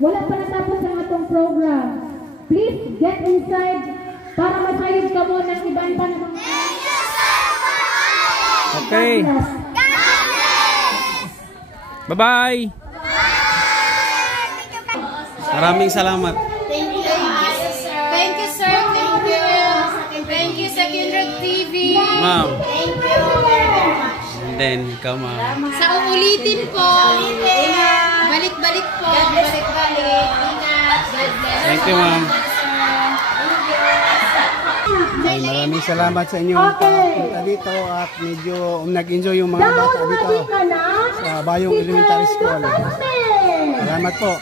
Wala pa natapos ang atong program. Please get inside para masayod ka mo ng iban pa ng mga... Okay. Bye-bye. Maraming salamat. Thank you, sir. Thank you, sir. Thank you. Thank you sa Kindred TV. Ma'am. Thank you very much. And then, ikaw ma'am. Sa uulitin po. Balik-balik po. Balik-balik. Ingat. God bless. Thank you ma'am. Ay, maraming salamat sa inyong pagpunta dito at medyo nag-enjoy yung mga bata dito sa Bayong Elementary School. Salamat po.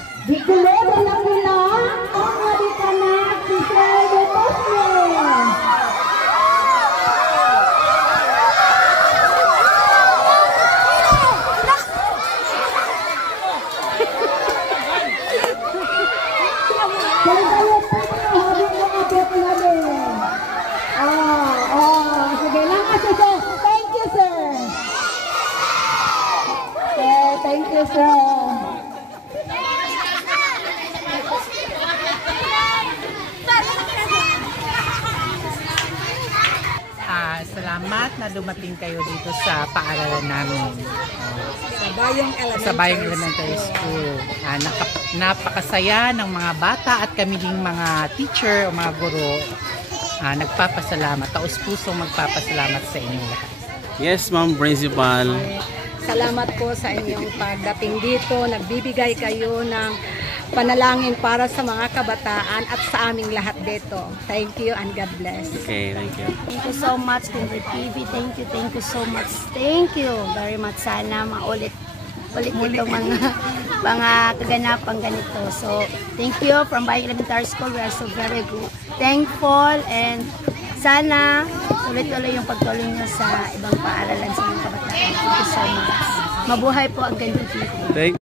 Thank you, sir. Salamat na dumating kayo dito sa paaralan namin. Sa Bayong Elementary School. Napakasaya ng mga bata at kami ding mga teacher o mga guro. Nagpapasalamat. Taos-pusong magpapasalamat sa inyong lahat. Yes, ma'am, principal. Salamat po sa inyong pagdating dito. Nagbibigay kayo ng panalangin para sa mga kabataan at sa aming lahat dito. Thank you and God bless. Okay, thank you. Thank you so much, Kindred TV. Thank you so much. Thank you very much. Sana maulit itong mga kaganapang ganito. So, thank you from Bayong Elementary School. We are so very good. Thankful and sana ulit-ulit yung pagtuloy nyo sa ibang paaralan sa mga kabataan. Thank you so much. Mabuhay po ang Kindred TV. Thank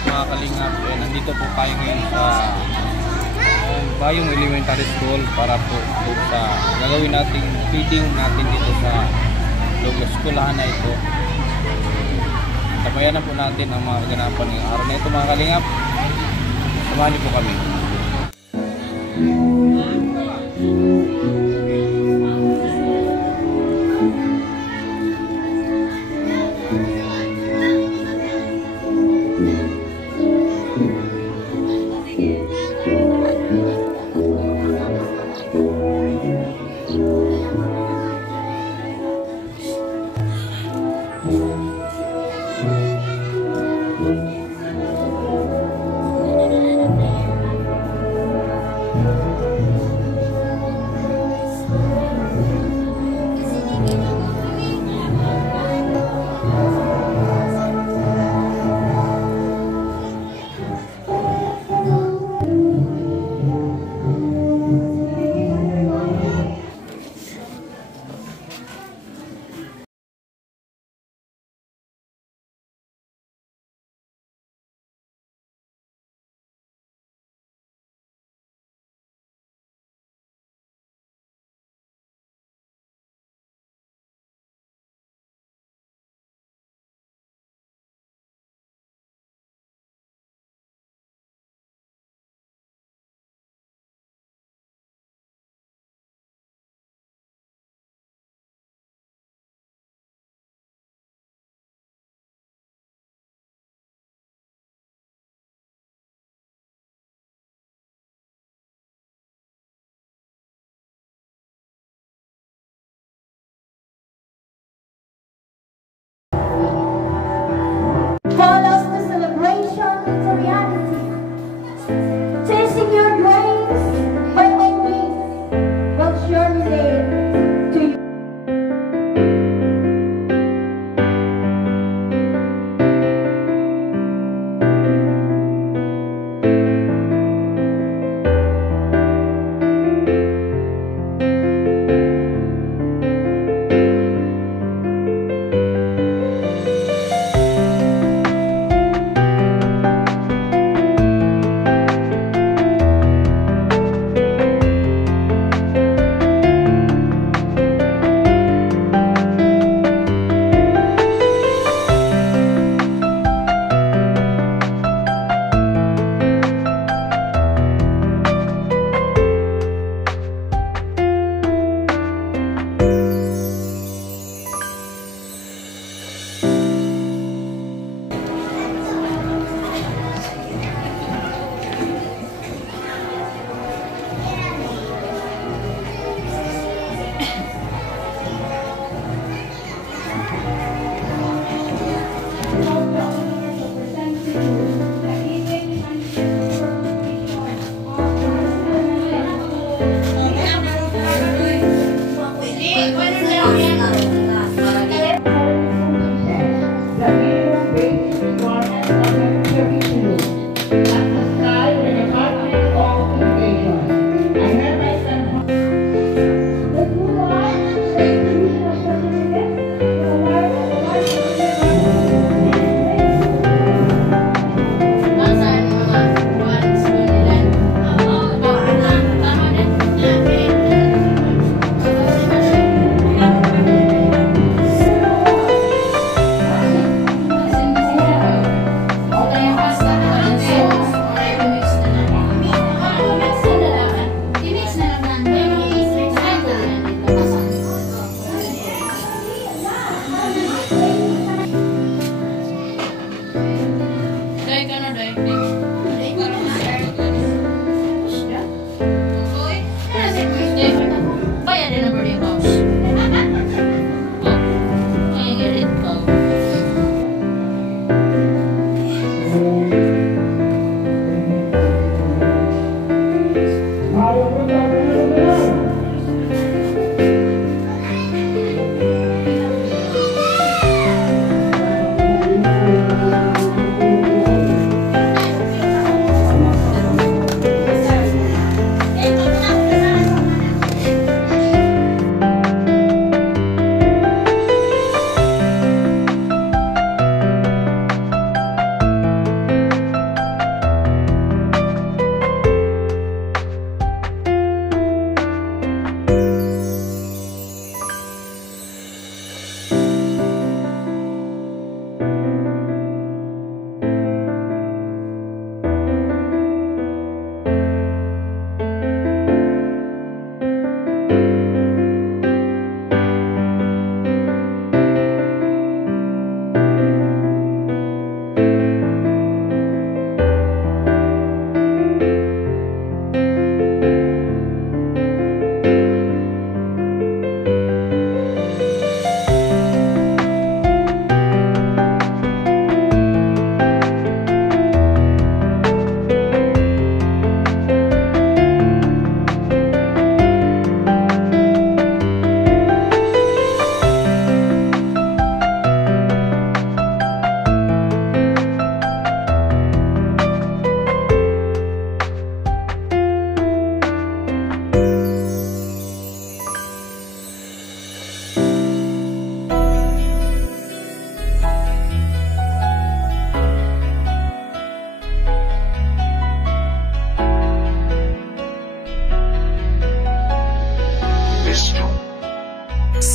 mga kalingap. Nandito po tayo ngayon sa Bayong Elementary School para po sa gagawin nating feeding natin dito sa eskwelahan na ito. Sabayan na po natin ang mga kaganapan ng araw na ito mga kalingap. Samahan niyo po kami.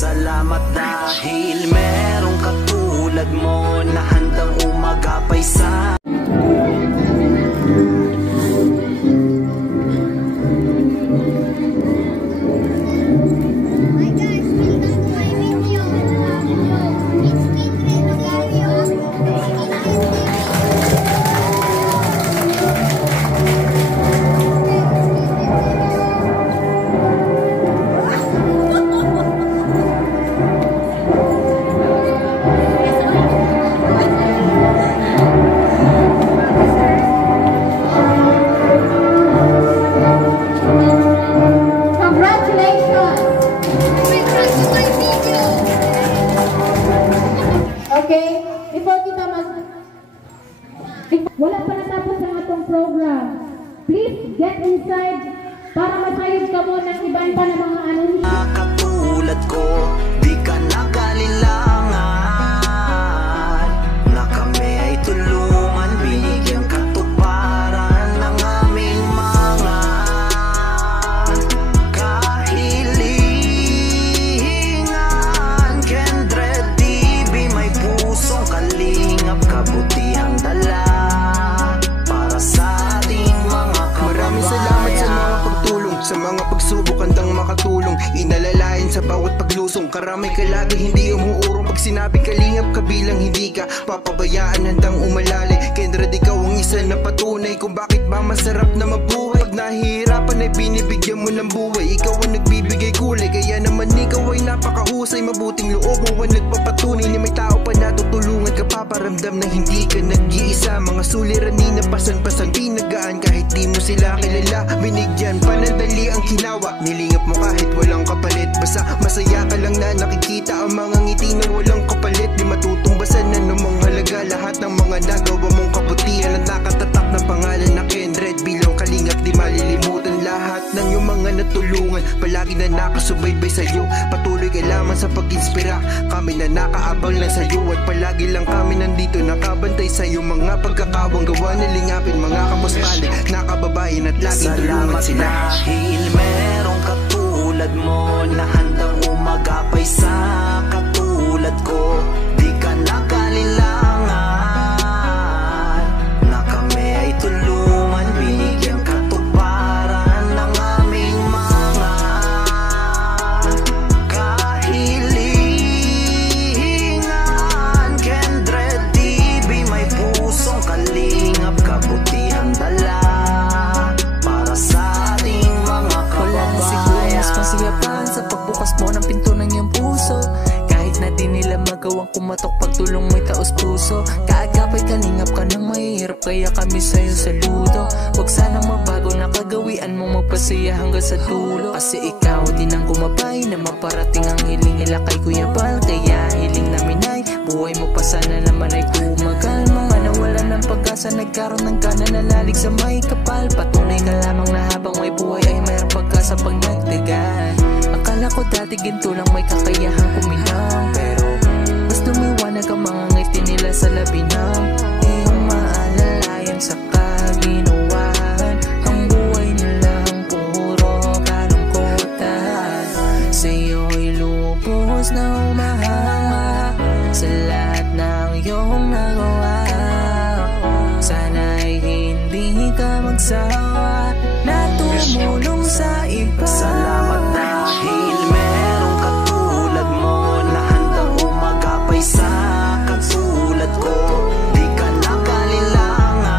Salamat dahil merong katulad mo na handang umagapay sa Wala pa natapos ang atong program. Please get inside para masayod ka mo ng iban pa na mga anunsyo. Katulad ko, di ka nagalilangan na kami ay tulungan, binigyan katuparan ng aming mga kahilingan. Kendred TV, may pusong kalingap, kabutihang dala. Sa mga pagsubok handang makatulong, inalalayan sa bawat paglusong. Karamay ka lagi, hindi umuurong. Pag sinabi kalingap, kabilang hindi ka papabayaan, handang umalalay. Kendred, ikaw ang isa na patunay kung bakit ba masarap na mabuhay. Pag nahihirapan ay binibigyan mo ng buhay. Ikaw ang nagbibigay kulay, kaya naman ikaw ay napakahusay. Mabuting loob mo ang nagpapatunay na may tao pa na tutulungan ka, paparamdam na hindi ka nag-iisa. Mga suliranin na pasan-pasan, pinagaan kahit di mo sila kilala. Binigyan pa ng dali ang ginawa, nilingap mo kahit walang kapalit. Basta masaya ka lang na nakikita ang mga ngiti na walang kapalit. Di matutumbasan na namang halaga lahat ng mga nagawa mong kabutihan at nakatatak na pangalan na Kendred. Bilang kalingap di malilimutan lahat ng iyong mga natulungan. Palagi na nakasubaybay sa'yo, patuloy ka lamang sa pag-inspira. Kami na nakaabang lang sa'yo at palagi lang kami nandito nakabantay sa'yo. Mga pagkakawang gawa na lingapin, mga kapuspali, nakababayan at laging tulungan sila. Dahil merong katulad mo na handang umagapay sa katulad ko, di ka nagalilangan na kami ay tulungan, binigyan katuparan ng aming mga kahilingan. Kendred TV, may pusong kalingap, kabutihang dala para sa kasiyapan sa pagbukas mo ng pinto ng iyong puso. Kahit na di nila magawang kumatok, pagtulong may taos puso. Kaagapay kalingap ka nang mahihirap, kaya kami sa'yo saludo. Huwag sanang magbago na kagawian mo, magpasaya hanggang sa dulo. Kasi ikaw din ang gumabay na maparating ang hiling nila kay Kuya Bal. Kaya hiling namin ay buhay mo pa sana naman ay tumagal. Mga nawalan ng pag-asa, nagkaroon ng gana, nalalig sa may kapal. Patunay ka lamang na habang may buhay ay mayroong pag-asa pag nagdagan. Akala ko dati ginto lang may kakayahan kuminang, pero mas lumiwanag ang mga ngiti nila sa labinang. Iyong maalalayan sa kaginawahan, ang buhay nilang puro kalungkutan. Sa'yo'y lubos na umahanga sa lahat ng iyong nagawa. Sana'y hindi ka magsawa na tumulong sa iba. Salamat dahil merong katulad mo na handang umagapay sa katulad ko, di ka nagalilangan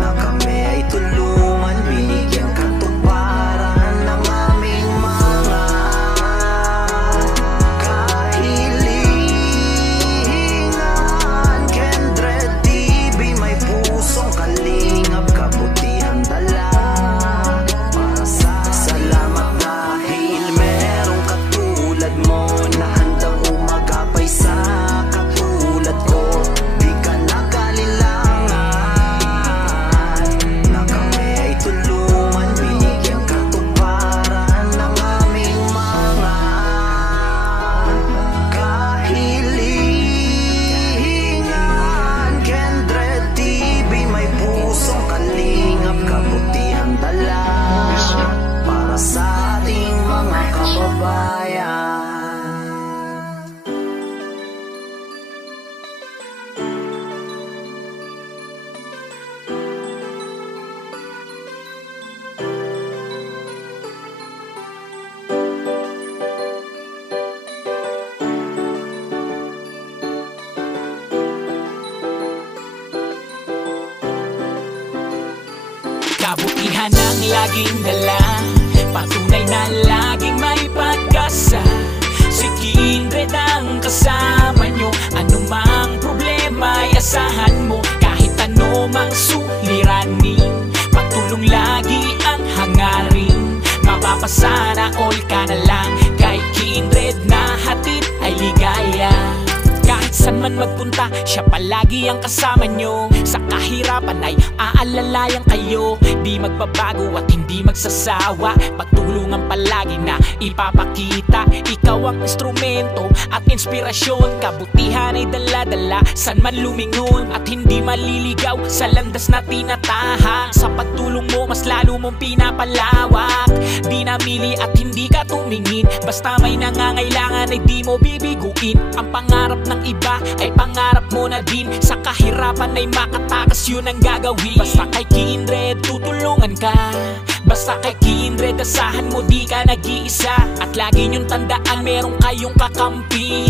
na kami ay tulungan, binigyan katuparan ng aming mga kahilingan. Kendred TV, may pusong kalingap, kabutihang dala. Salamat dahil merong katulad mo na handang umagapay sa katulad ko, di ka nagalilangan na kami ay tulungan, binigyan katuparan ng aming mga kahilingan. Kendred TV, may pusong kalingap, kabutihang dala para sa ating mga kababayan. kabutihan ang laging dala, patunay na laging may pag-asa. Si Kindred ang kasama nyo, anumang problema ay asahan mo. Kahit ano mang suliranin, pagtulong lagi ang hangarin. Mapapasana all ka na lang, kay Kindred na hatid ay ligaya. Kahit saan man magpunta, siya palagi ang kasama nyo. Sa kahirapan ay aalalayan kayo. Di magbabago at hindi magsasawa, pagtulungan palagi na ipapakita. Ikaw ang instrumento at inspirasyon, kabutihan ay dala-dala saan man lumingon. At hindi maliligaw sa landas na tinatahak, sa pagtulong mo mas lalo mong pinapalawak. Di namili at hindi ka tumingin, basta may nangangailangan ay di mo bibiguin. Ang pangarap ng iba ay pangarap mo na din, sa kahirapan ay makatakas yun ang gagawin. Basta kay Kindred tutulungan ka, basta kay Kindred asahan mo di ka nag-iisa. At lagi niyong tandaan meron kayong kakampi,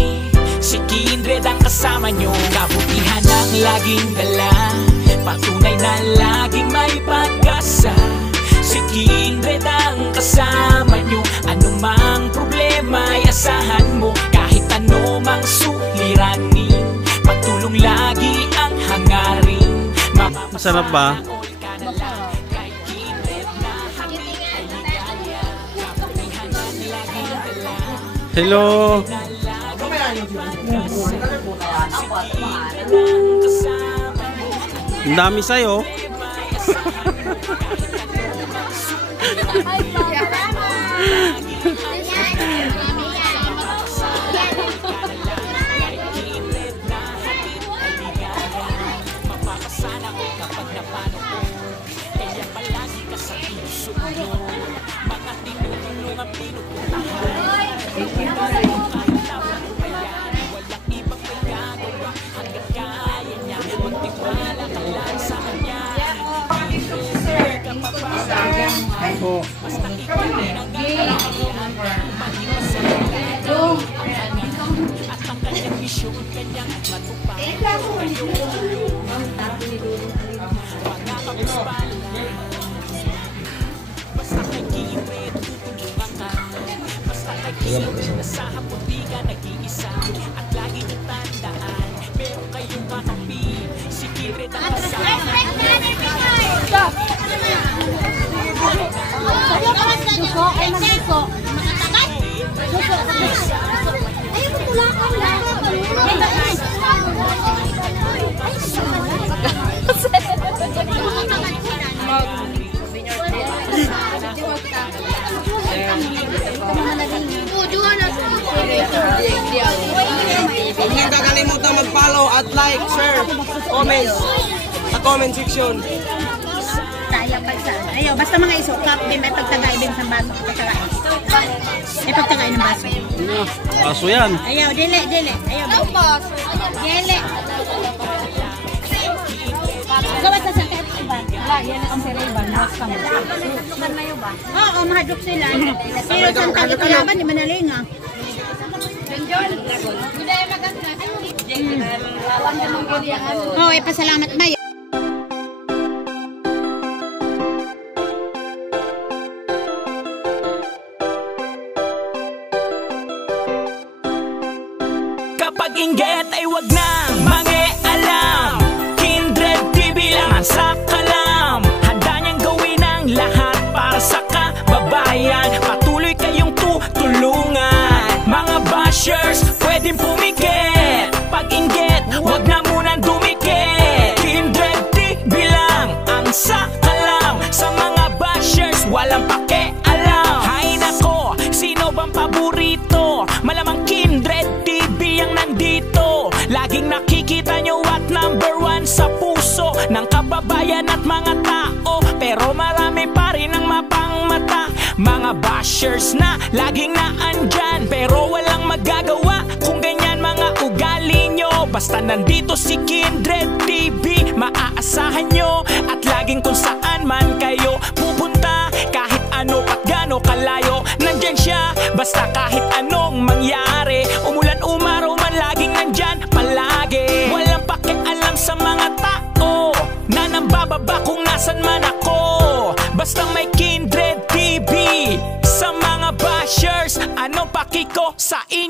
si Kindred ang kasama nyo. Kabutihan ang laging dala, patunay na laging may pag-asa. Si Kindred ang kasama nyo, anumang problema ay asahan mo. Kahit ano mang suliranin, pagtulong lagi ang hangarin. Masarap ba? Hello. Ang dami sa'yo. Oh. Huwag niyong kakalimutan mag-follow at like, share, comment sa comment section. Ayaw, basta mga isukap, may pagtagay din sa baso. May pagtagay ng baso. Baso yan. Ayaw, dili. Ayaw, dili. Gawat sa sakit, iba. Yan ang siriban, basta mo. Oo, mahadok sila. Pero sa takit laban, di manalinga. Oo, ipasalamat ba? Kapag inggit ay wag nang mangialam, Kindred TV lang ang sakalam. Handa niyang gawin ang lahat para sa kababayan. Patuloy kayong tutulungan. Mga bashers pwedeng pumikit, pag inggit wag na munang dumikit. Kindred TV lang ang sakalam, sa mga bashers walang pakialam. Hay nako, sino bang paborito? Malamang Kindred TV ang nandito. Laging nakikita nyo at #1 sa puso ng kababayan at mga tao. Pero marami pa rin ang mapangmata, mga bashers na laging naandyan, pero walang magagawa kung ganyan mga ugali nyo. Basta nandito si Kindred TV, maaasahan nyo. At laging kung saan man kayo pupunta, kahit ano pat gano kalayo, nandyan siya. Basta kahit anong mangyari, umulan umaraw man, laging nandyan palagi. Walang pakialam sa mga tao na nambababa kung nasan man ako. Basta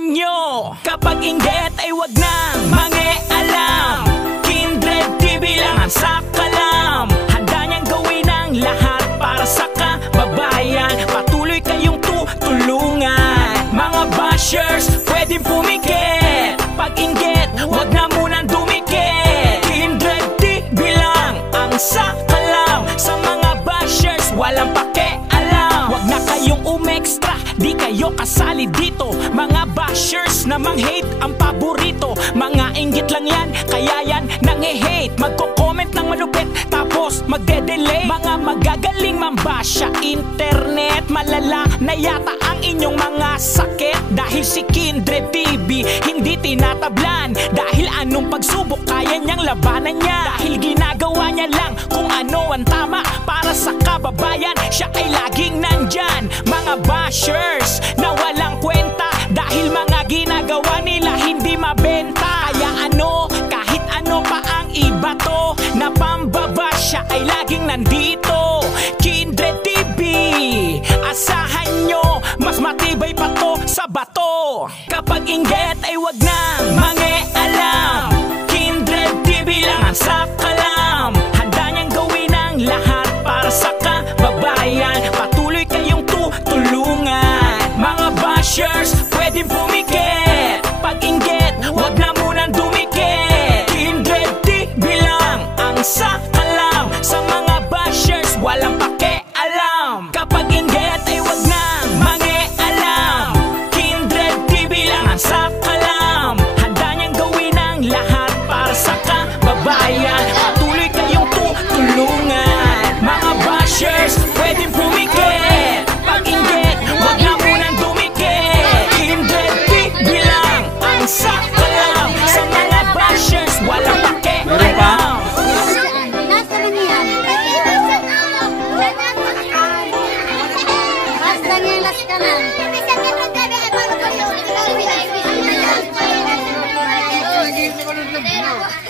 asahan nyo. Kapag inggit ay wag nang mangialam. Kindred TV lang ang sakalam. Handa niyang gawin ang lahat para sa kababayan. Patuloy kayong tutulungan. Mga bashers pwedeng pumikit. Pag inggit wag na munang dumikit. Kindred TV lang ang sakalam. Sa mga bashers walang pakialam. Wag na kayong umextra, di kayo kasali dito. Mga bashers na mang-hate ang paborito. Mga inggit lang yan, kaya yan nang-hate. Magko-comment ng malupit, tapos magde-delay. Mga magagaling mambasya internet. Malala na yata ang inyong mga sakit. Dahil si Kindred TV hindi tinatablan. Dahil anong pagsubok kaya niyang labanan niya. Dahil ginagawa niya lang kung ano ang tama para sa kababayan. Siya ay laging nandyan. Mga bashers na walang kwenta. Dahil mga ginagawa nila hindi mabenta. Kaya ano, kahit ano pa ang iba to na pambaba, siya ay laging nandito. Kindred TV, asahan nyo, mas matibay pa to sa bato. Kapag inggit ay wag nang mangialam. Kindred TV lang ang sakalam. Handa niyang gawin ang lahat para sa kababayan. Patuloy kayong tutulungan. Mga bashers pwedeng pumikit. Pag inggit wag na munang dumikit. Kindred TV lang ang sakalam. Sa mga bashers walang pakialam. Kapag inggit ay wag nang mangialam. Kindred TV lang ang sakalam. Handa niyang gawin ang lahat para sa kababayan. Patuloy kayong tutulungan. Mga bashers pwedeng pumikit. Pag inggit wag na munang dumikit. Kindred TV lang ang sakalam. Sa mga bashers walang pakialam.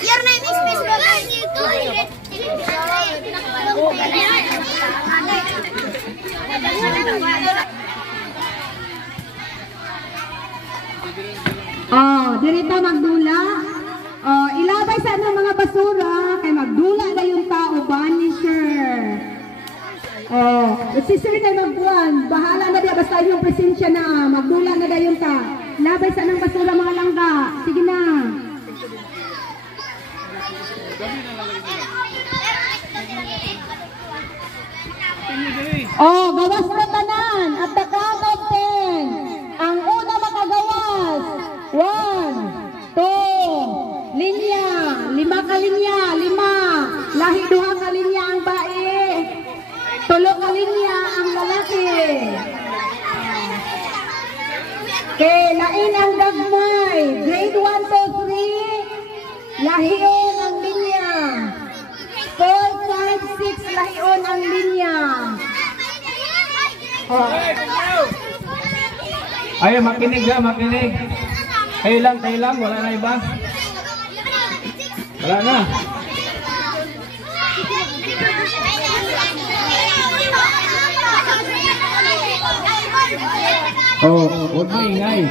Your name is dirito magdula. Ilabay sa ng mga basura kay magdula na yung tao banisher. Sisir na magbuwan. Bahala na diya basta yung presensya na magdula na dayon ta. Labay sa ng basura mga langga. Sige na. Gawas na tanan at the count of 10. Ang una makagawas. 1, 2, linya. 5 ka linya. 5. Lahi 2 ka linya ang bae. 3 ka linya ang lalaki. Okay, lain ang gagmay. Grade 1 to 3. Lahiyon ang linya. 4, 5, 6. Lahiyon ang linya. Ayo makinig ha, makinig. Kayo lang, wala na iba. Wala na. Huwag mo ingay.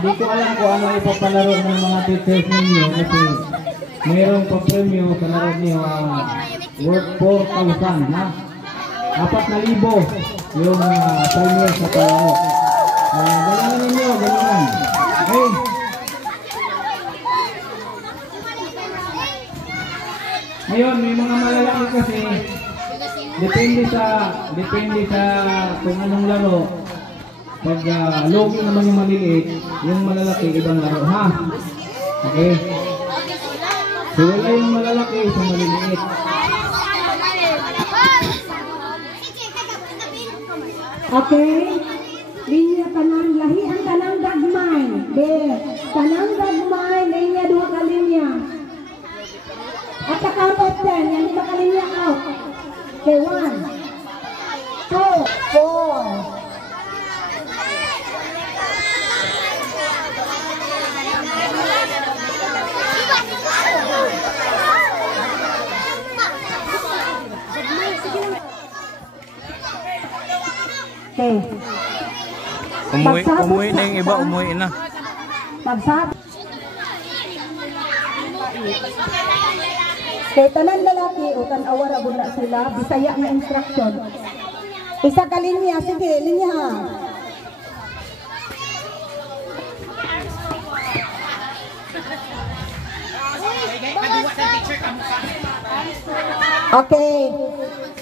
Hindi ko alam kung ano ipapalaro ng mga teachers ninyo kasi mayroong pa-premyo sa laro niyo worth 4,000 ha? 4,000 yung premyo sa palaro. Galangan ninyo, galangan. Okay? Ngayon, may mga malalaki kasi depende sa kung anong laro. Pag logo naman yung maliliit, yung malalaki ibang laro ha. Okay? So wala yung malalaki sa maliliit. Okay? Linya tanang lahi ang tanang gagmay. Tanang gagmay, linya 2 ka linya. At the count of 10, yung 5 ka linya out. Okay, 1, 2, 4. Umuwi na yung iba, umuwi na. Magsabi. Kay tanan lalaki o tan-awar abot na sila, Bisaya na instruction. Isa ka linya, sige, linya ha. Okay.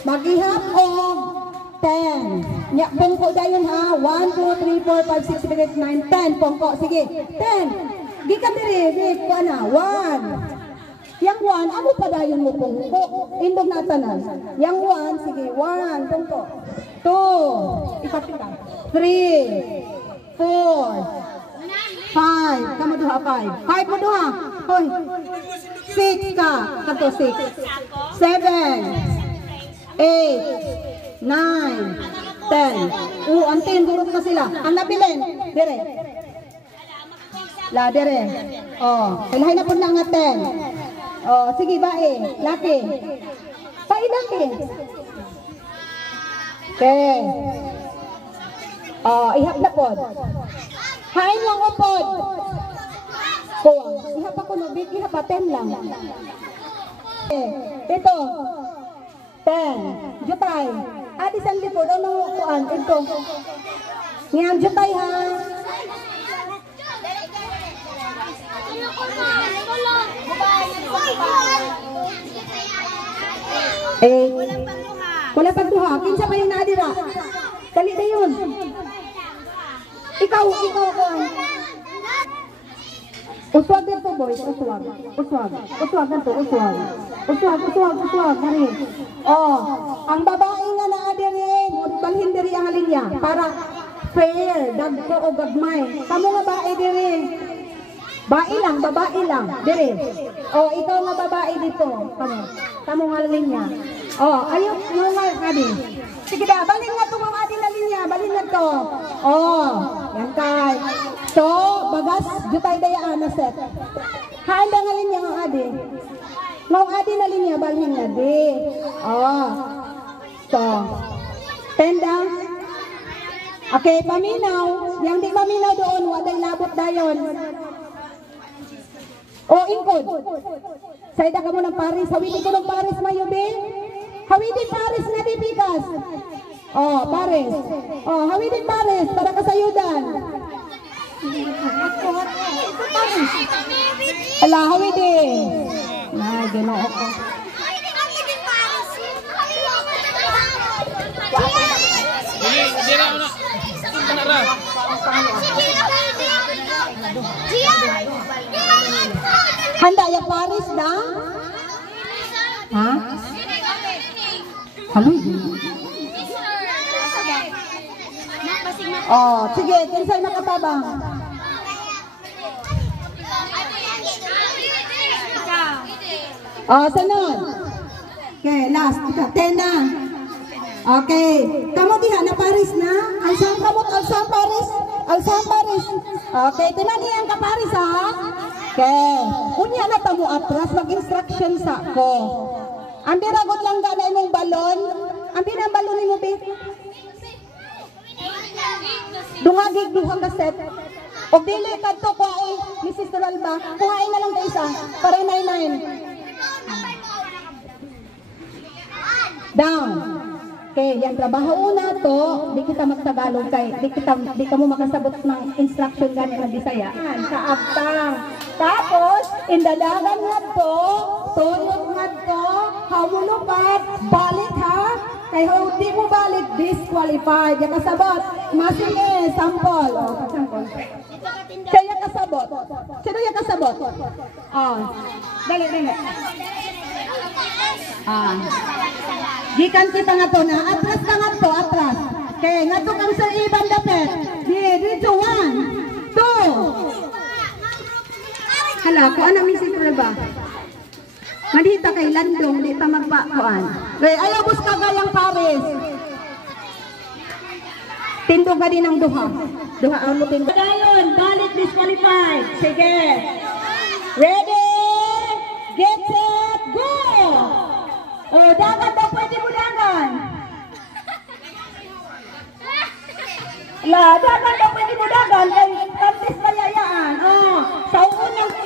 Maghihap og 10. Nya pungko dayon ha. 1, 2, 3, 4, 5, 6, 7, 8, 9, 10. Pungko. Sige. 10. Gikan diri. Di ko na. 1. Yang 1, amo pa dayon mo pungko. Indog na tanan. Yang 1, sige. 1. Pungko. 2. Ipakita. 3. 4. 5. Kamu duha 5. 5 mo duha. Hoy. 6 ka. Kanto 6. 7. 8, 9, 10. Antin, durot na sila. Ang nabilin, dire. La, dire. Oh, kailangan na po na nga 10. Oh, sige, bae. Laki. Bae, laki. Okay. Oh, ihap na po. Hain lang o po. Kuwang. Ihap ako no, big ihap pa, 10 lang. Ito. 10. Jutay. Adi san lipod. Ano kuan? Ito. Ngayon, jutay ha. Wala pang duha. Kinsa pa yung naadira? Dali na yun. Ikaw kuan. Uswag dito boys, uswag. Uswag ganito, uswag. Uswag, hari. Oh, ang babae nga naa diri, balhin diri ang linya para fair, dagko o gagmay. Kamo nga bae diri. Babae lang, diri. Oh, ikaw nga babae dito. Kamo nga linya. Oh, ayo mo nga adi. Sige da, balhin nga to mga adi na linya, balhin na to. Oh, yan kay. So, bagas, jutay daya na set. Handa nga linya nga adi. Ngong adi na linya, balhin nga di. Oh. So, tenda. Okay, paminaw. Yang di paminaw doon, waday labot dayon. Oh, ingkod. Sayda ka mo ng Paris. Hawidin ko ng Paris, Mayubi. Hawidin Paris nga di, Pikas. Oh, Paris. Oh, hawidin Paris para kasayudan. Ala, hawidin. Nah, ginoo ko. Handa ya Paris da? Ha? Halo. Oh, sige, kinsay makatabang? Oh, sunod. Okay, last. 10 na. Okay. Kamu diha na Paris na? Alsam kamot, alsam Paris. Okay, tinan niya ang ka-Paris ha? Okay. Unya na tamo atras, mag-instruction sa ko. Ang diragot lang na imong balon. Ang pinang balon ni mo, babe? Dungagig, duhang kaset. O dili ka to, kuhain ni Sister Alba. Kuhain na lang ka isa. Para 9-9. Down. Okay, yan trabaho na to, di kita magtagalog kay, di ka mo makasabot ng instruction gani ng Bisaya. Yan, sa akta. Tapos, indadagan nga to, tuyot nga to, hamulupat, balik ha. Kay di mo balik, disqualified. Yan kasabot. Masige, sample. O, sample. Kaya kasabot. Sino yung kasabot? Dali. Gikan kita nga to na, atras ka nga to, atras. Okay, nga to kang sa ibang dapet. Dito, 1, 2. Hala, kung ano misipul ba? Madita kay Landong, di pa magpakuan. Ayaw bus ka gayang Paris. Tindog ka din ang duha. Duha ang mutin. Dayon, balik disqualified. Sige. Ready? Get set, go! Oh, dagat daw, pwede mo dagan. La, dagat daw, pwede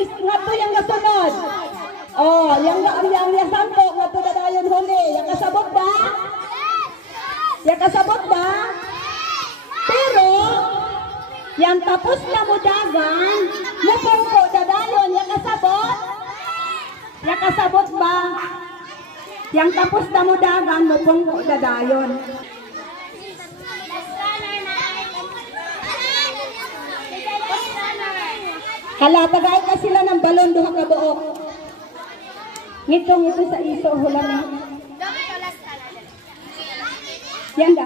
nga to yung nasunod. Oh, yang sampo nga to na dayon huli. Yang kasabot ba? Yang kasabot ba? Pero yang tapos na mo dagan, napangko na dayon. Yang kasabot? Yang kasabot ba? Yang tapos na mo dagan, napangko na dayon. Hala, tagay ka sila ng balon duha ka buok. Ngitong ito sa iso, hula na. Yan da.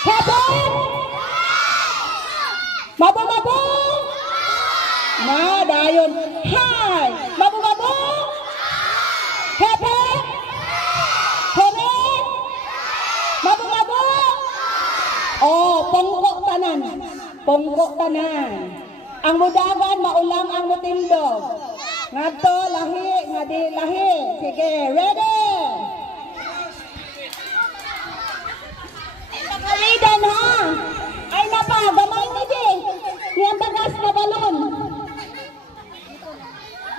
Hebo! Mabu-mabu! Na, dayon. Hi! Mabu-mabu! Hebo! Hebo! Mabu-mabu! Oh, pongko tanan. Pongko tanan. Ang mudagan, maulang ang mutindog. Ngadto, lahi, ngadi, lahi. Sige, ready? Pagkalidan ha? Ay napa, gamay ni di. Niyang bagas na balon.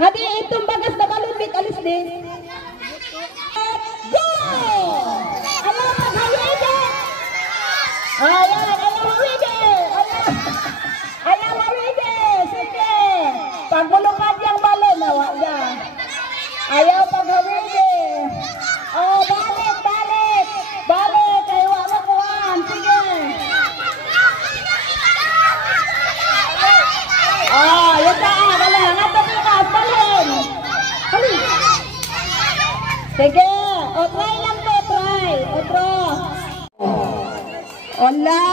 Ngadi, itong bagas na balon, bit alis di. Go! Ano, paghalidan? Ayan, ayaw maride. Sige. Pagbulukan yung balon, nawa na. Ayaw paghawide. Oh, balik. Balik, ay wala kuhan. Sige. Oh, yun na. Wala, nga tabikas. Balon. Hali. Sige. O, try lang to, try. Otro. Hola.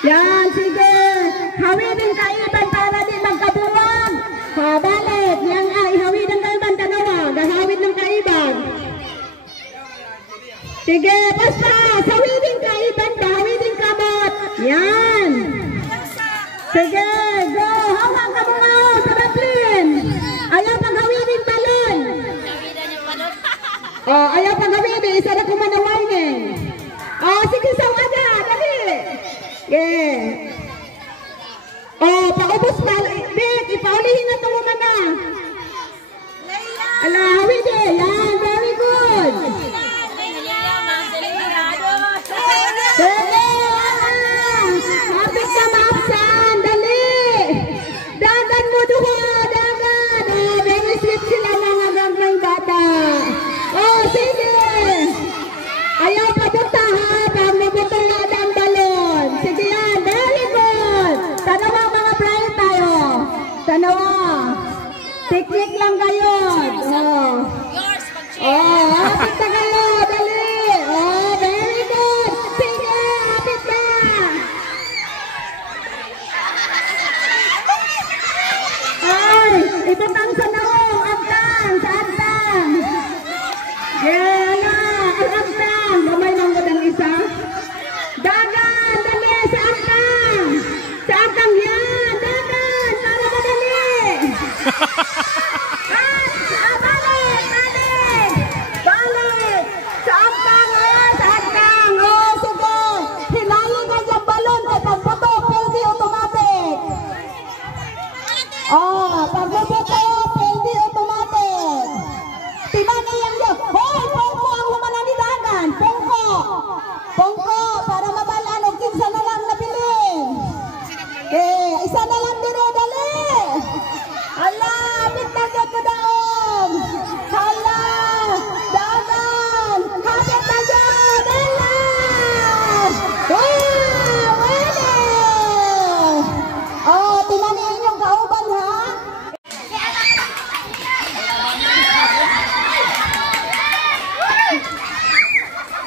Yan, sige. Hawidin ka iban para di magkabuwag. Balik. Yan ay, hawidin ka iban dalawa. Gahawid ng kaiban. Sige, basta. Hawidin ka iban ba? Hawidin ka bot. Yan. Sige, go. Hawak ka muna sa batlin. Ayaw paghawidin balon. Oh, ayaw paghawidin. Isa na kumanawagin. Oh, sige, sawa na. Dali. Yeah. Oh, paubos pa. Bek, ipaulihin na ito muna na. Ala, hawid eh. Yan, very good. Sige. Hapit ka maapsan. Dali. Dagan mo duha. Dagan. Oh, very sweet sila mga gagmay bata. Oh, sige. Ayaw pa buta ha. Pag mabutong na ang balon. Sige yan. Very good. Tanawa mga prayer tayo. Tanawa. Teknik lang kayo. Oh. Oh, hapit na kayo. Dali. Oh, very good. Sige, hapit na. Ay, ibutang sa naong. Agtang. Sa agtang. Yeah, ala. Ang agtang. Gamay lang ko ng isa. Dagan. Dali. Sa agtang. Sa agtang yan. Dagan. Para madali. Balik! Sa agtang eh! Sa agtang! Oh, sige! Hinali ka yung balon kay pagbuto, pwede automatic! Oh, pagbuto, pwede automatic! Tinanay yan yun! Hoy! Pongko ang humananidagan! Pongko! Pongko! Para mabalaan o kinsa na lang nabilin! Isa na lang din o dali! Hala! Pitag ka ka daong! Hala! Dagan! Hapit na dyan! Hala! Wow! Wede! Oh, tinanin yung kauban ha?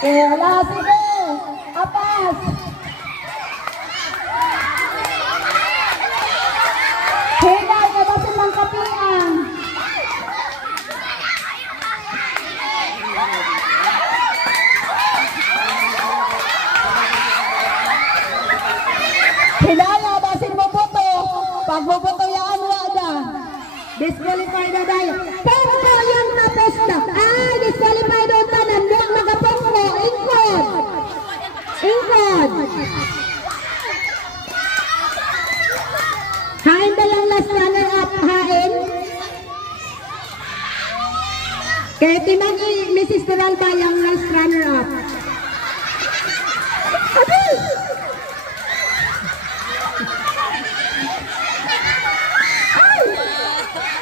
Hala, sige! Apas! Higay, nabasin ng kapian! Hilala, basin mo boto. Pag mo boto yan, wala. Disqualify na dahil. Pongko yung tapos na. Ay, disqualify doon tanan. Huwag magapongko. Ingkod. Ingkod. Kaya timagi, Mrs. Peralta, yung last runner-up.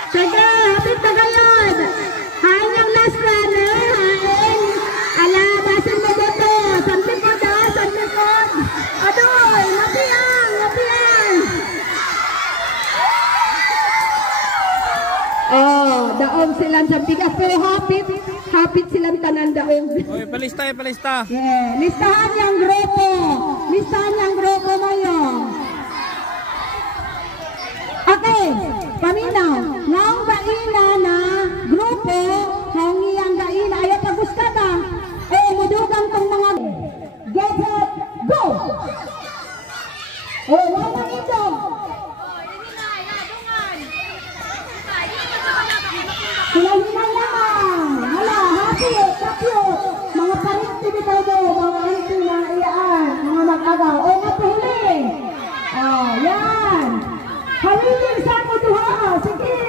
Sige, hapit na kayon. Hain yung last runner. Hain. Ala, basin mo dito. San likod ha, san likod. Adoy, mapiang, mapiang. Oh, daong silang sa bigas. Pero hapit silang tanan daong. Oy, palista, palista. Yeah, listahan yung grupo. Listahan yung grupo mo yun. Okay, paminaw. Ngaong gaina na grupo, hangi ang gaina. Ayaw pag-gusta ka. Mudugang tong mga get it, go! Wala ito. Hinahinay naman. Hala, hapit, kapit. Mga paritibitaw mo, mga anti na iyaan, mga mag-agaw. Mapuli. Yan. Halilin sa ako duha. Sige.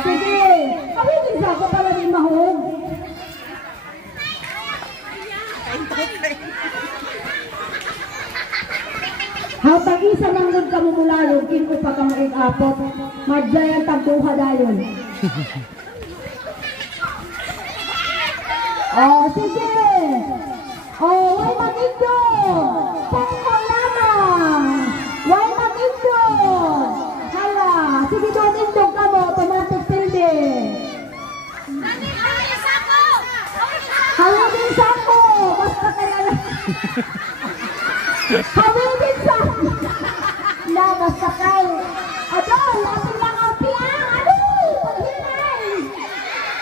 Sige. Halilin sa ako pala din mahog. Habang isa manggod ka mo mula, lugin ko pa kang apot. Madyayan tagduha dayon. Sige. Way mag-indo. Pangko lamang. Way mag-indo. Hala, sige doon indog ka mo, automatic pilde. Hawin sa ako. Basta kaya lang. Hawin sa ako. Na, basta kayo. Adoy, ating lang ang piyang. Adoy, paghinay.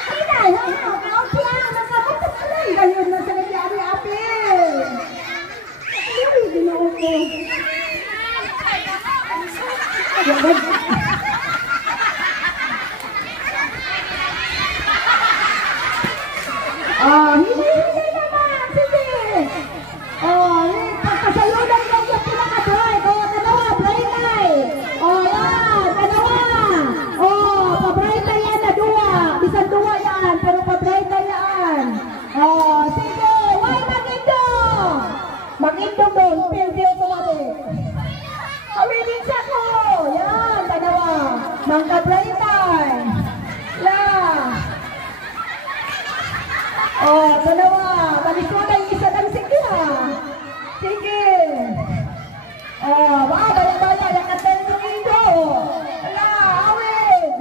Hinay, ang piyang. Nagkabutas ka lang. Gayon na sa nag-api-api. Hindi, ginoon ko. Hindi naman. Sige. Pagkasalunan mo yung pinaka-try. Kanawa, bright eye. Yan, kanawa. Pa-bright eye yan na duwa. Bisan duwa yan, pero pa-bright eye yan. Sige. Why mag-indong? Mag-indong doon. Pildi automatic. Hawilin siya ko. Yan, kanawa. Mangka-bright eye. Dalawa. Malikuna yung isa ng sige ha. Sige. Baya-baya. Yakatan yung indo. Wala, awin.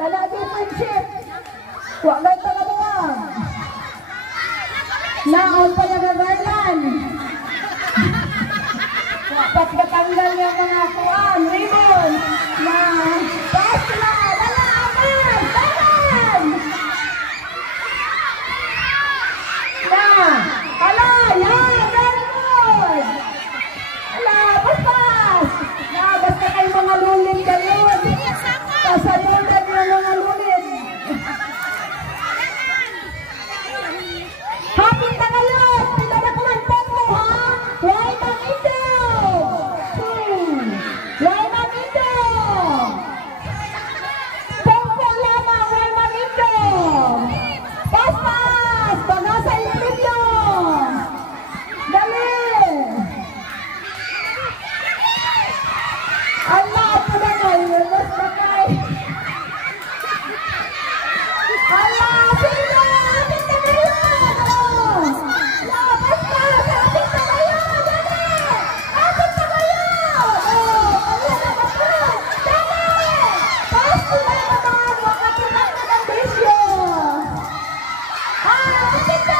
Dala different shift. Huwag na ito na doon. Naon pa nagagalan. Dapat natanggal yung mga kuwan, ribbon. Na, pass na. Dala, aman. Tanan. Ala, yan, very good. Ala, paspas. Basta kayo mga lulit gayon. Kasalunan yung mga lulit. Hapit na ngayon. Pinadakulan po mo, ha? Why mag-ito? Why mag-ito? Pongko lamang, why mag-ito? Paspas. Bagasa ilipin. Dali! Allah, ito na kayo. Basta kayo. Allah, sino? Hapit na kayo! Basta! Hapit na kayo! Dali! Hapit na kayo! Dali! Pasto na naman! Wakatilan na ng bisyo! Hapit na!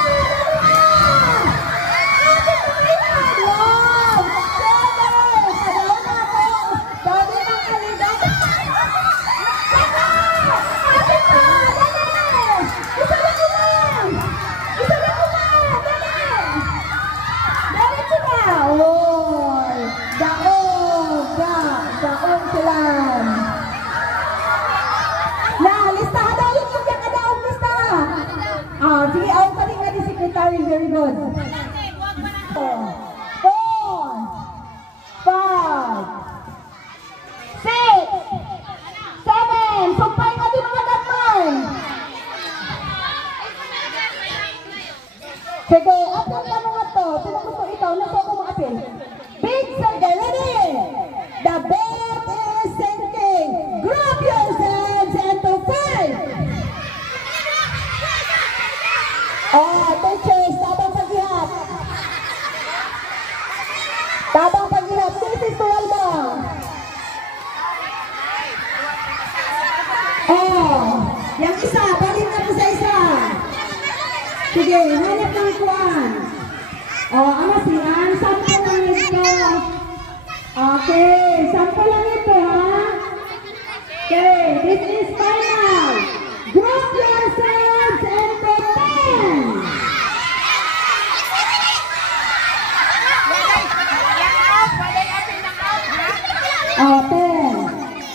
Very good. sumpay ka din mga gagmay. Sige, atong tanong to. Sino gusto ito? Nato ko maapil. Big circle, ready? The bell is sinking. Group yourselves into 5. Oh, teachers, tabang paghihap. Tabang paghihap. This is to Alma. Oh, yang isa, balik na po sa isa. Sige, hanap ng kuwan. Oh, ano siyan? Sample lang ito. Okay, sample lang ito, ha? Okay, this is final. Group yourselves into 10. Oh, 10.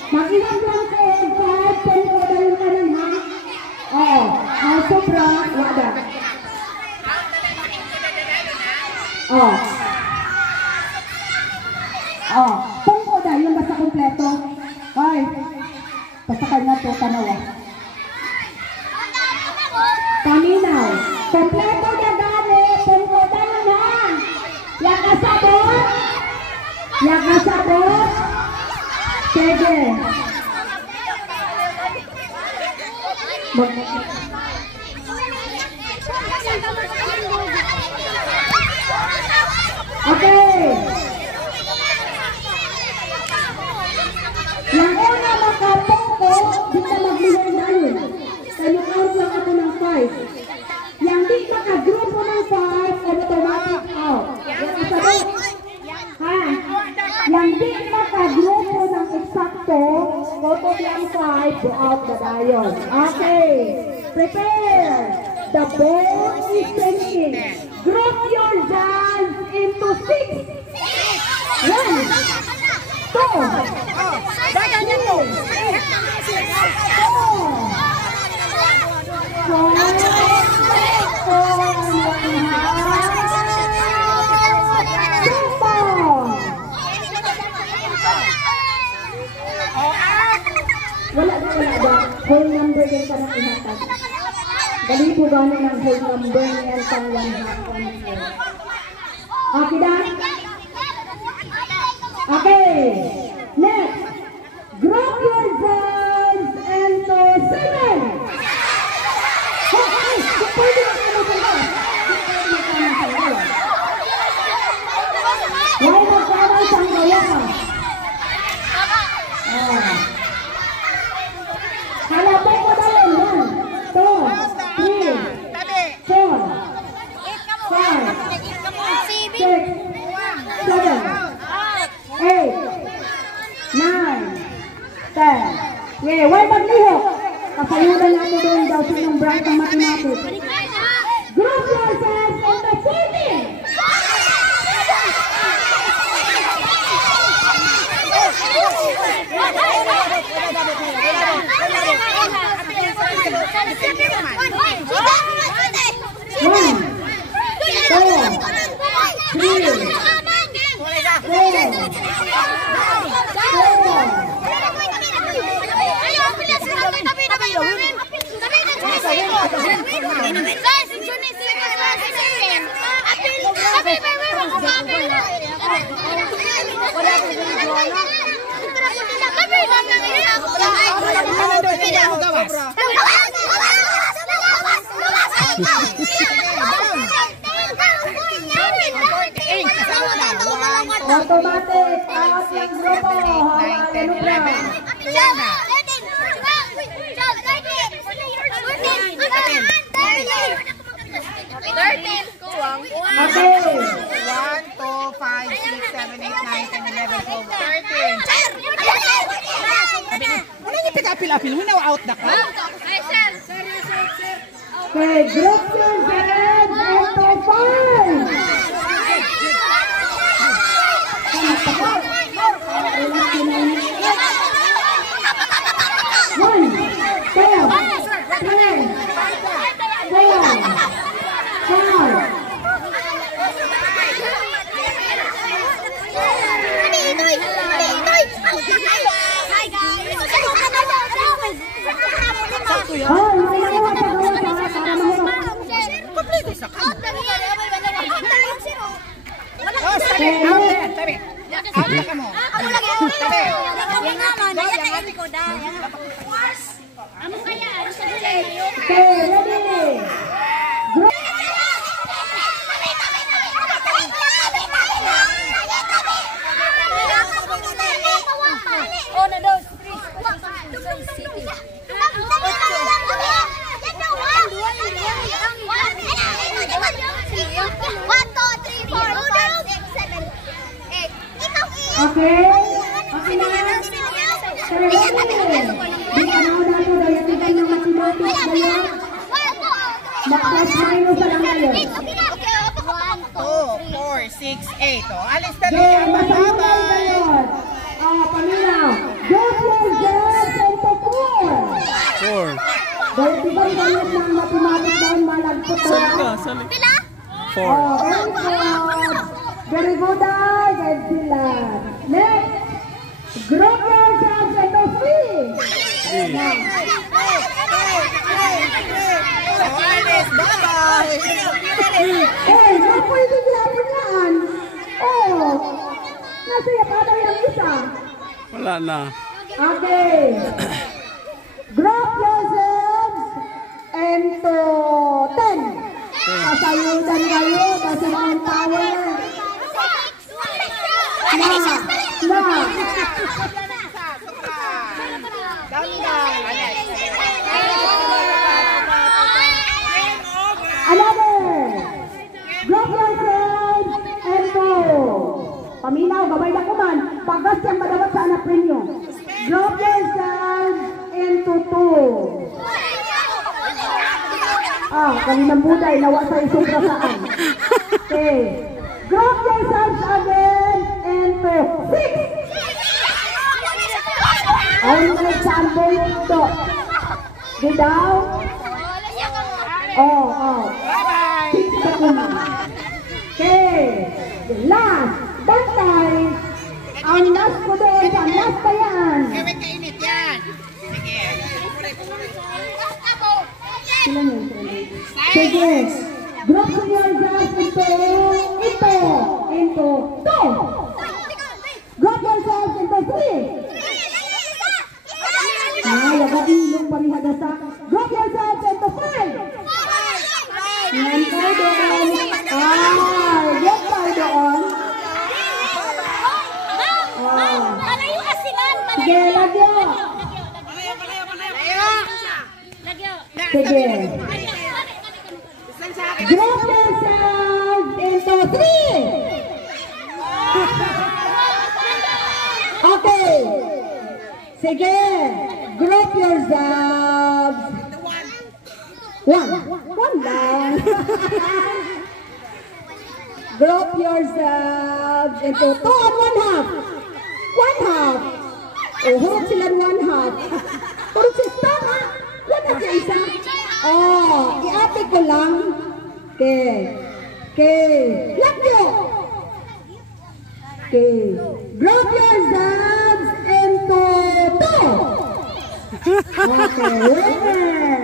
Mag-ilang lang kayo, 5, 10 ko dalhin ka nun, ha? Oo, sobra, wada. Oh. Oh, tungko dahil yung basta kompleto. Ay, pasakay na to, tanawa. Paminaw. Kompleto na gani, tungko dahil na. Yakasabot. Yakasabot. Sige. Okay. Yang una makapoko, di ka maglihay na yun. Kanukawag lang ako ng 5. Yang di makagrupo ng 5, automatic out. Yang kasabot. Ha? Yang di makagrupo ng eksakto, auto lang 5, go out na dayon. Okay. Prepare. The ball is sinking. Group your dance into 6. 1, 2, 3, 4. Whole number din ka ng ihatag. Dali po gano'n ang whole number niyan pang 1 half. Okay, done? Okay. Next. Group your dance into 7. Pwede na ka magkakaroon. Why magkakaroon siyang gaya? Hanapin ko na yun. 1, 2, 3, 4, 5, 6, 7, 8, 9, 10. Yeah, why maglihok? Kapayudan natin doon daw sa ng bright ng mathematics. Group yourselves into 14. Automatic, out yung grupo. 9, 10, 11. Okay. 1, 2, 5, 6, 7, 8, 9, 10, 11, 12, 13. Ano yung pika-apil-apil mo? Now-out na ka? Okay, group your hands into 5. Oh, may nakuha sa gawa para mahirap. Kompleto sa ka. Out ka mo. Ako lagi. Tabi. Yung naman, nayatayin ko da. Amo kaya, sa gulay mayo. Okay, ready. Oh, na daw. Okay? Okay na. Pero ready. Di ano na ito, dahil tingnan yung mathematics na yun. Mag-plus minus na lang kayo. 2, 4, 6, 8. Alis na Okay, masayo na yun. Paminaw. Get yourself into 4. 4. Dahil tingnan ganit ng mathematics dahil malagpot na. Sali. 4. Very good. Very good, guys. Sila. Next. Group yourselves into 3. Eh, no pwede gilapon yan. Oh, nasaya pa daw yung isa. Wala na. Okay. Group yourselves into 10. Kasayudan kayo kasi ang power. Another. Group yourselves into. Paminaw, gabay na kuman. Pagas yang madawat sa anak ninyo. Group yourselves into 2. Kaninang buday, nawa sa isong rasaan. Okay. Group yourselves again into 6. Ang ulit sa ambol ito. Di daw? Six kuman. Okay. Last. Bantay. Ang last ko doon sa last pa yan. Kami kainit yan. Sige. Sila niyo. Sige. Group yourselves into 2. Group yourselves into 3. Ilong parihadasa. Group yourselves into 5. Yan kayo doon. Yan kayo doon. Sige, lagyo. Sige. Group yourselves into 3. Okay. Sige. Group yourselves. 1 lang. Group yourselves into 2 and 1/2. 1/2. Hurot sila 1/2. Hurot sila ha? Wala siya isa. I-ate ko lang. Okay. Lagyo. Okay. Group yourselves into 2. Okay, winner!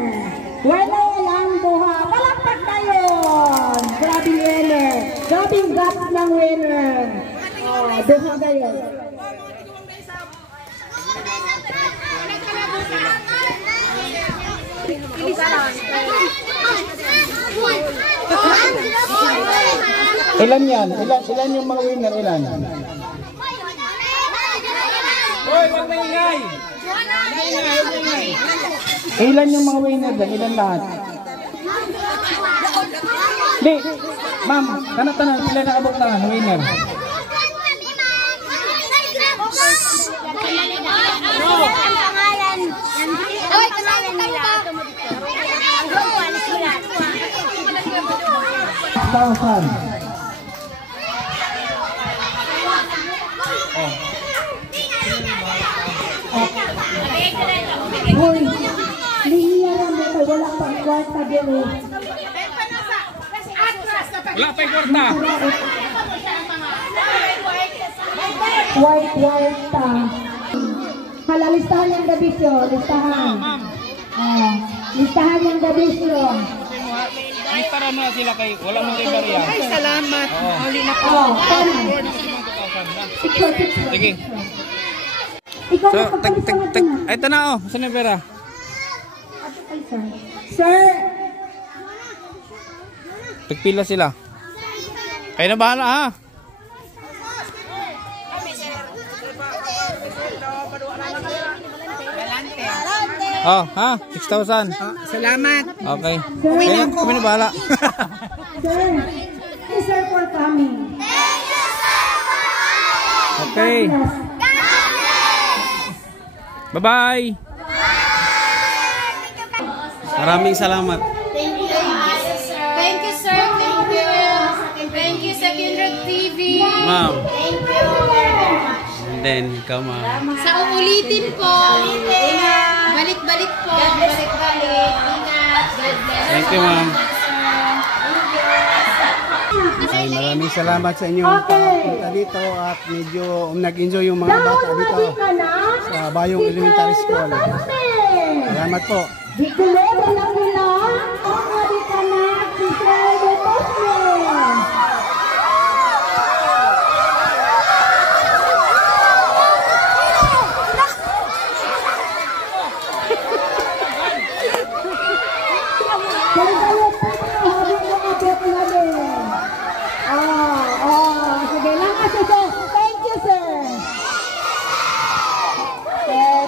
Winner lang duha. Palakpak na yun! Grabe winner. Grabing guts ng winner. Duha kayo. Ilan yan? Ilan yung mga winner? Ilan? Hoy, wag maingay! Ilan yung mga winner dyan? Ilan lahat? Di, ma'am, tanan, sila na abot na winner. Thousand. Hoy, lihiyaran mo ito. Wala pang kwarta din eh. Wala pa yung kwarta. White ta. Hala, listahan yung gabisyo. Listahan. Listahan yung gabisyo. Listahan mo na sila kay wala mo kay Maria. Ay, salamat. Huli na po. Oh, Sige. Ikaw So, na pagkalisangan na. ay, ito na oh. Saan yung pera? Sir, Tagpila sila. Kayo na bahala ha. Oh, ha? 6,000. Salamat. Okay. Kami na bahala. sir, thank you sir for coming. Okay. Bye-bye. Maraming salamat. Thank you, sir. Thank you, sir. Thank you. Thank you sa Kindred TV. Ma'am. Thank you very much. And then, ikaw ma'am. Sa uulitin po. Ingat. Balik-balik po. Balik-balik. Ingat. God bless. Thank you ma'am. Ay, maraming salamat sa inyong pagpunta dito at medyo nag-enjoy yung mga bata dito sa Bayong Elementary School. Salamat po. Di kulero lang nila ang adik anak si Sir Botosme. Sige lang kasi sir. Thank you sir.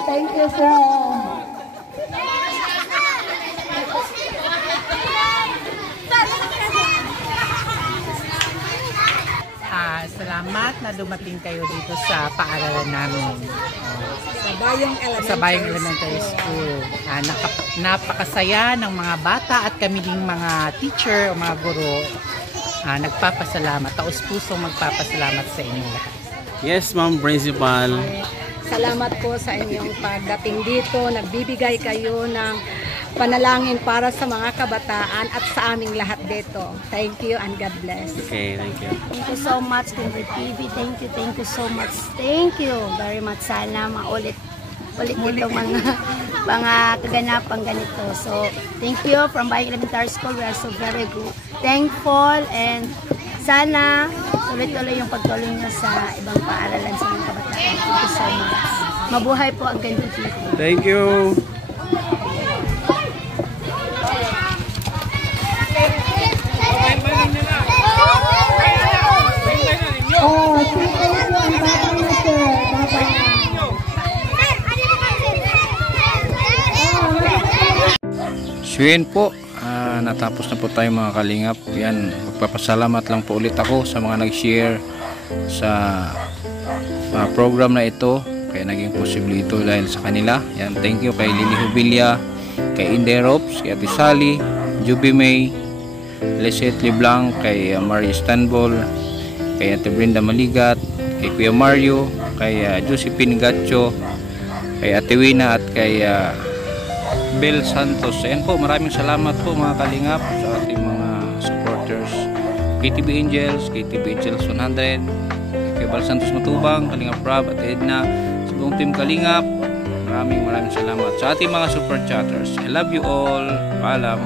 Thank you sir. Salamat na dumating kayo dito sa paaralan namin. Sa Bayong Elementary School. Napakasaya ng mga bata at kami ding mga teacher o mga guro. Nagpapasalamat. Taos-pusong magpapasalamat sa inyong lahat. Yes, ma'am, principal. Salamat po sa inyong pagdating dito. Nagbibigay kayo ng panalangin para sa mga kabataan at sa aming lahat dito. Thank you and God bless. Okay, thank you. Thank you so much, Kindred TV. Thank you so much. Thank you very much. Sana maulit itong mga kaganapang ganito. So, thank you from Bayong Elementary School. We are so very good. Thankful and sana tuloy-tuloy yung pagtuloy nyo sa ibang paaralan sa mga kabataan. Thank you so much. Mabuhay po ang Kindred TV. Thank you. So yun po, natapos na po tayo mga kalingap. Yan, magpapasalamat lang po ulit ako sa mga nag-share sa program na ito. Kaya naging posible ito dahil sa kanila. Yan, thank you kay Lily Hubilia, kay Inde Ropes, kay Ate Sally, Juby May, Lesette Leblanc, kay Marie Istanbul, kay Ate Brenda Maligat, kay Kuya Mario, kay Josephine Gacho, kay Ate Wina at kay Bel Santos. Ayan po, maraming salamat po mga kalingap sa ating mga supporters. KTB Angels, KTB Angels 100, kay Bel Santos Matubang, Kalingap Rob at Edna, sa buong team Kalingap. Maraming salamat sa ating mga super chatters. I love you all. Paalam.